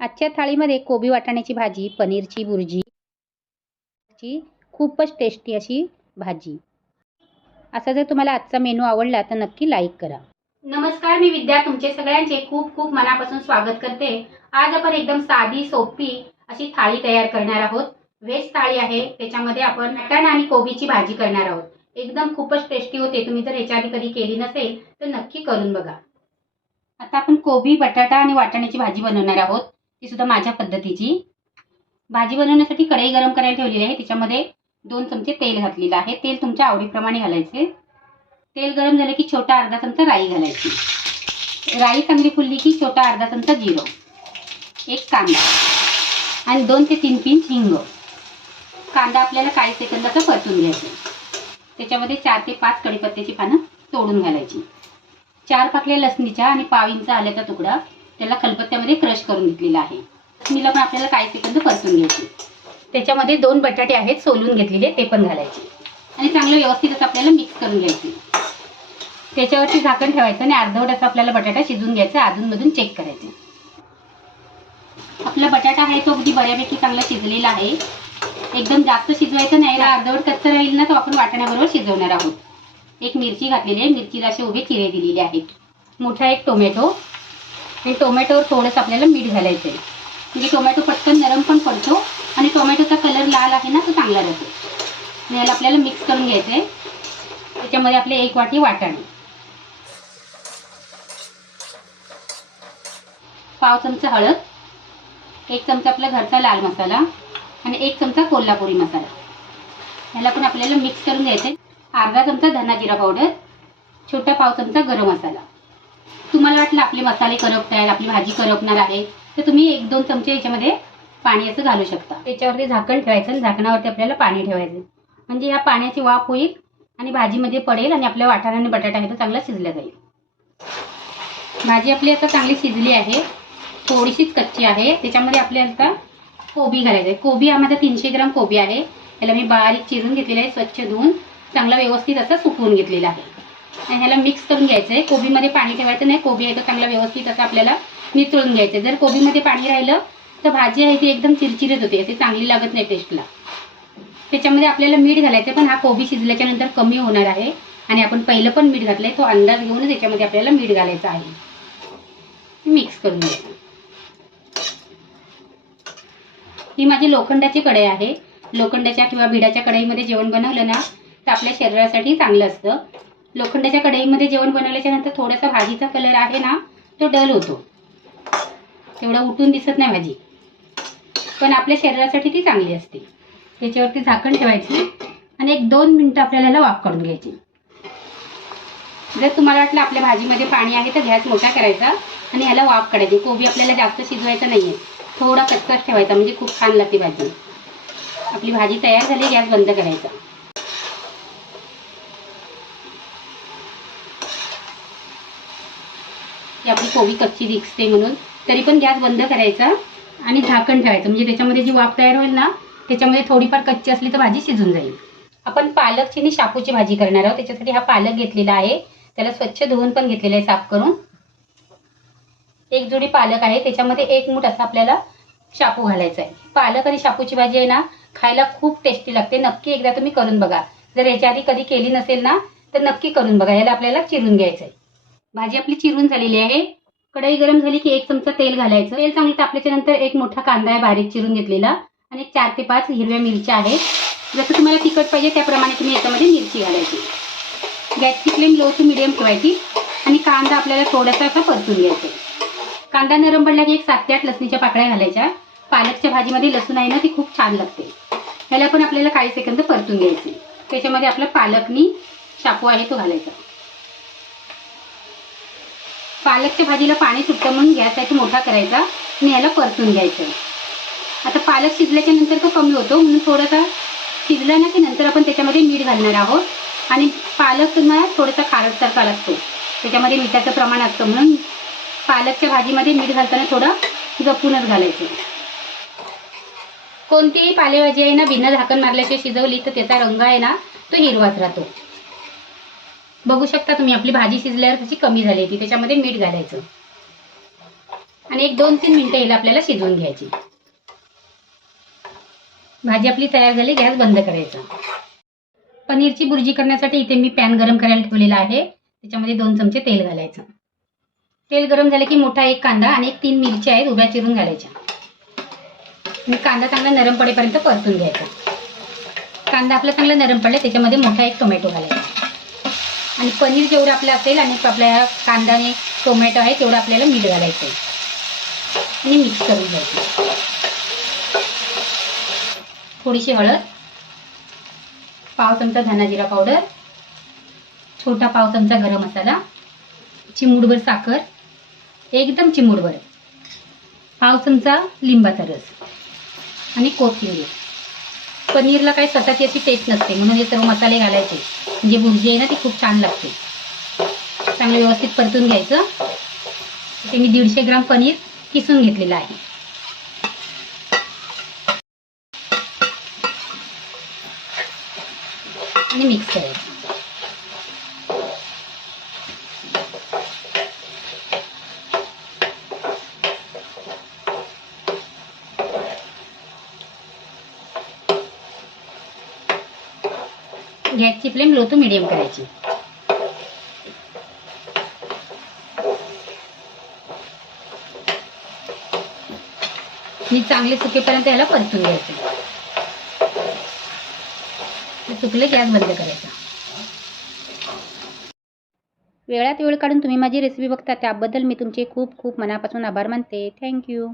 आजच्या थाळीमध्ये कोबी वाटाण्याची भाजी पनीरची बुर्जी ची खूपच टेस्टी अशी भाजी. असा जर तुम्हाला आजचा मेनू आवडला तर नक्की लाईक करा. नमस्कार मी विद्या. तुमचे सगळ्यांचे खूप खूप मनापासून स्वागत करते. आज आपण एकदम साधी सोपी अशी थाळी तयार करणार आहोत. व्हेज थाळी आहे. त्याच्यामध्ये आपण मटण आणि कोबीची भाजी करणार आहोत. एकदम खूपच टेस्टी होते. तुम्ही जर ह्याच्या आधी कधी केली नसेल तर नक्की करून बघा. आता आपण कोबी बटाटा आणि वाटाण्याची भाजी बनवणार आहोत. ती सुद्धा माझ्या पद्धतीची. भाजी बनवण्यासाठी कढई गरम करायला ठेवलेली आहे. त्याच्यामध्ये दोन चमचे तेल घातलेलं आहे. तेल तुमच्या आवडीप्रमाणे घालायचे. तेल गरम झालं की छोटा अर्धा चमचा राई घालायची. राई चांगली फुलली की छोटा अर्धा चमचा जिरं. एक कांदा. आणि दोन ते तीन पिंच हिंग. कांदा आपल्याला काही सेकंदाचा परतून घ्यायचा. त्याच्यामध्ये चार ते पाच कढीपत्त्याची पानं तोडून घालायची. चार पाकल्या लसणीच्या आणि पाव इंच आल्याचा तुकडा. त्याला खलबत्त्यामध्ये क्रश करून घेतलेला आहे. लसणीला पण आपल्याला काही सेकंद परतून घ्यायची. त्याच्यामध्ये दोन बटाटे आहेत सोलून घेतलेले ते पण घालायचे. आणि चांगलं व्यवस्थित असं आपल्याला मिक्स करून घ्यायचे. त्याच्यावरती झाकण ठेवायचं आणि अर्धवट आपल्याला बटाटा शिजून घ्यायचा अधूनमधून चेक करायचे. आपला बटाटा आहे तो अगदी बऱ्यापैकी चांगला शिजलेला आहे. एकदम जास्त शिजवायचं नाही ना अर्धवट कच्चा राहील ना तो आपण वाटण्याबरोबर शिजवणार आहोत. एक मिरची घातलेली आहे मिरचीला असे उभे चिरे दिलेले आहेत. मोठा एक टोमॅटो आणि टोमॅटोवर थोडंसं आपल्याला मीठ घालायचं आहे म्हणजे टोमॅटो पटकन नरम पण पडतो आणि टोमॅटोचा कलर लाल आहे ना तो चांगला राहतो. आणि याला आपल्याला मिक्स करून घ्यायचं आहे त्याच्यामध्ये आपले एक वाटी वाटाणे. पाव चमचा हळद एक चमचा आपला घरचा लाल मसाला आणि एक चमचा कोल्हापुरी मसाला. याला पण आपल्याला मिक्स करून घ्यायचं आहे अर्धा चमचा धना जिरा पावडर छोटा पाव चमचा गरम मसाला. तुम्हाला वाटलं आपले मसाले करपत आहेत आपली भाजी करपणार आहे तर तुम्ही एक दोन चमचे याच्यामध्ये पाणी असं घालू शकता. त्याच्यावरती झाकण ठेवायचं आणि झाकणावरती आपल्याला पाणी ठेवायचं. म्हणजे या पाण्याची वाफ होईल आणि भाजीमध्ये पडेल आणि आपल्या वाटाणा आणि बटाटा आहे तो चांगला शिजला जाईल. भाजी आपली आता चांगली शिजली आहे. थोडीशीच कच्ची आहे. त्याच्यामध्ये आपल्याला आता कोबी घालायचं आहे. कोबी हा माझा तीनशे ग्राम कोबी आहे. याला मी बारीक चिरून घेतलेला आहे. स्वच्छ धुवून चांगला व्यवस्थित असं सुकवून घेतलेला आहे. आणि ह्याला मिक्स करून घ्यायचं आहे कोबीमध्ये पाणी ठेवायचं नाही. कोबी आहे तर चांगला व्यवस्थित असं आपल्याला मिसळून घ्यायचं जर कोबीमध्ये पाणी राहिलं तर भाजी आहे ती एकदम चिरचिरत होते. अशी चांगली लागत नाही टेस्टला त्याच्यामध्ये आपल्याला मीठ घालायचं पण हा कोबी शिजल्याच्या नंतर कमी होणार आहे. आणि आपण पहिलं पण मीठ घातलंय तो अंदाज घेऊनच याच्यामध्ये आपल्याला मीठ घालायचं आहे. मिक्स करून घ्यायचं. ही माझी लोखंडाची कढई आहे. लोखंडाच्या किंवा भिडाच्या कढईमध्ये जेवण बनवलं ना तर आपल्या शरीरासाठी चांगलं असतं. लोखंडाच्या कढईमध्ये जेवण बनवल्याच्या नंतर थोडासा भाजीचा कलर आहे ना तो डल होतो. तेवढा उठून दिसत नाही भाजी. पण आपल्या शरीरासाठी ती चांगली असते. त्याच्यावरती झाकण ठेवायची आणि एक दोन मिनटं आपल्याला याला वाफ करून घ्यायची. जर तुम्हाला वाटलं आपल्या भाजीमध्ये पाणी आहे तर गॅस मोठा करायचा आणि ह्याला वाफ काढायची कोबी आपल्याला जास्त शिजवायचा नाही आहे थोडा कच्चाच ठेवायचा म्हणजे खूप छान लागते भाजी. आपली भाजी तयार झाली गॅस बंद करायचा. की आपली कोबी कच्ची दिसते म्हणून. तरी पण गॅस बंद करायचा आणि झाकण ठेवायचं. म्हणजे त्याच्यामध्ये जी वाफ तयार होईल ना त्याच्यामध्ये थोडीफार कच्ची असली तर भाजी शिजून जाईल. आपण पालकची आणि शापूची भाजी करणार आहोत. त्याच्यासाठी हा पालक घेतलेला आहे. त्याला स्वच्छ धुवून पण घेतलेला आहे साफ करून. एक जोडी पालक आहे. त्याच्यामध्ये एक मूठ असा आपल्याला शापू घालायचा आहे. पालक आणि शापूची भाजी आहे ना खायला खूप टेस्टी लागते. नक्की एकदा तुम्ही करून बघा. जर याच्या आधी कधी केली नसेल ना तर नक्की करून बघा. याला आपल्याला चिरून घ्यायचं आहे. भाजी आपली चिरून झालेली आहे. कढई गरम झाली की एक चमचा तेल घालायचं. तेल चांगलं तापल्याच्या नंतर एक मोठा कांदा आहे बारीक चिरून घेतलेला आणि एक चार ते पाच हिरव्या मिरच्या आहेत. जसं तुम्हाला तिखट पाहिजे त्याप्रमाणे तुम्ही याच्यामध्ये मिरची घालायची. गॅसची फ्लेम लो टू मिडियम ठेवायची आणि कांदा आपल्याला थोडासा असा परतून घ्यायचा. कांदा नरम पडला की एक सात ते आठ लसणीच्या पाकळ्या घालायच्या. पालकच्या भाजीमध्ये लसूण आहे ना ती खूप छान लागते. ह्याला पण आपल्याला काही सेकंद परतून घ्यायचे. त्याच्यामध्ये आपला पालकनी शापू आहे तो घालायचा. पालकच्या भाजीला पाणी सुटतं म्हणून गॅस आहे तो मोठा करायचा. आणि याला परतून घ्यायचं. आता पालक शिजल्याच्या नंतर तो कमी होतो म्हणून थोडासा शिजला ना की नंतर आपण त्याच्यामध्ये मीठ घालणार आहोत. आणि पालक ना थोडासा खारटसारखा लागतो. त्याच्यामध्ये मिठाचं प्रमाण असतं म्हणून पालकच्या भाजीमध्ये मीठ घालताना थोडं जपूनच घालायचं. कोणतीही पालेभाजी आहे ना बिना झाकण मारल्याशिवाय शिजवली तर त्याचा रंग आहे ना तो हिरवाच राहतो. बघू शकता तुम्ही आपली भाजी शिजल्यावर त्याची कमी झाली ती त्याच्यामध्ये मीठ घालायचं. आणि एक दोन तीन मिनटं येईल आपल्याला शिजवून घ्यायची. भाजी आपली तयार झाली गॅस बंद करायचा. पनीरची भुर्जी करण्यासाठी इथे मी पॅन गरम करायला ठेवलेला आहे. त्याच्यामध्ये दोन चमचे तेल घालायचं. तेल गरम झालं की मोठा एक कांदा आणि एक तीन मिरच्या आहेत उभ्या चिरून घालायच्या. कांदा चांगला नरम पडेपर्यंत परतून घ्यायचा. कांदा आपला चांगला नरम पडला त्याच्यामध्ये मोठा एक टोमॅटो घालायचा. आणि पनीर जेवढं आपलं असेल आणि आपल्या कांदाने टोमॅटो आहे तेवढं आपल्याला मीठ घालायचं आहे आणि मिक्स करून घ्यायचं. थोडीशी हळद पाव चमचा धना जिरा पावडर छोटा पाव चमचा गरम मसाला चिमूटभर साखर एकदम चिमूटभर पाव चमचा लिंबाचा रस आणि कोथिंबीर. पनीरला काही स्वतःची अशी टेस्ट नसते म्हणून हे सर्व मसाले घालायचे. म्हणजे भुर्जी आहे ना ती खूप छान लागते. चांगलं व्यवस्थित परतून घ्यायचं. ते मी दीडशे ग्राम पनीर किसून घेतलेलं आहे. आणि मिक्स करायचं. गॅसची फ्लेम लो टू मिडियम करायची. मी चांगले सुकेपर्यंत याला परतून घ्यायचं. सुकले गॅस बंद करायचा. वेळात वेळ काढून तुम्ही माझी रेसिपी बघता त्याबद्दल मी तुमचे खूप खूप मनापासून आभार मानते. थँक्यू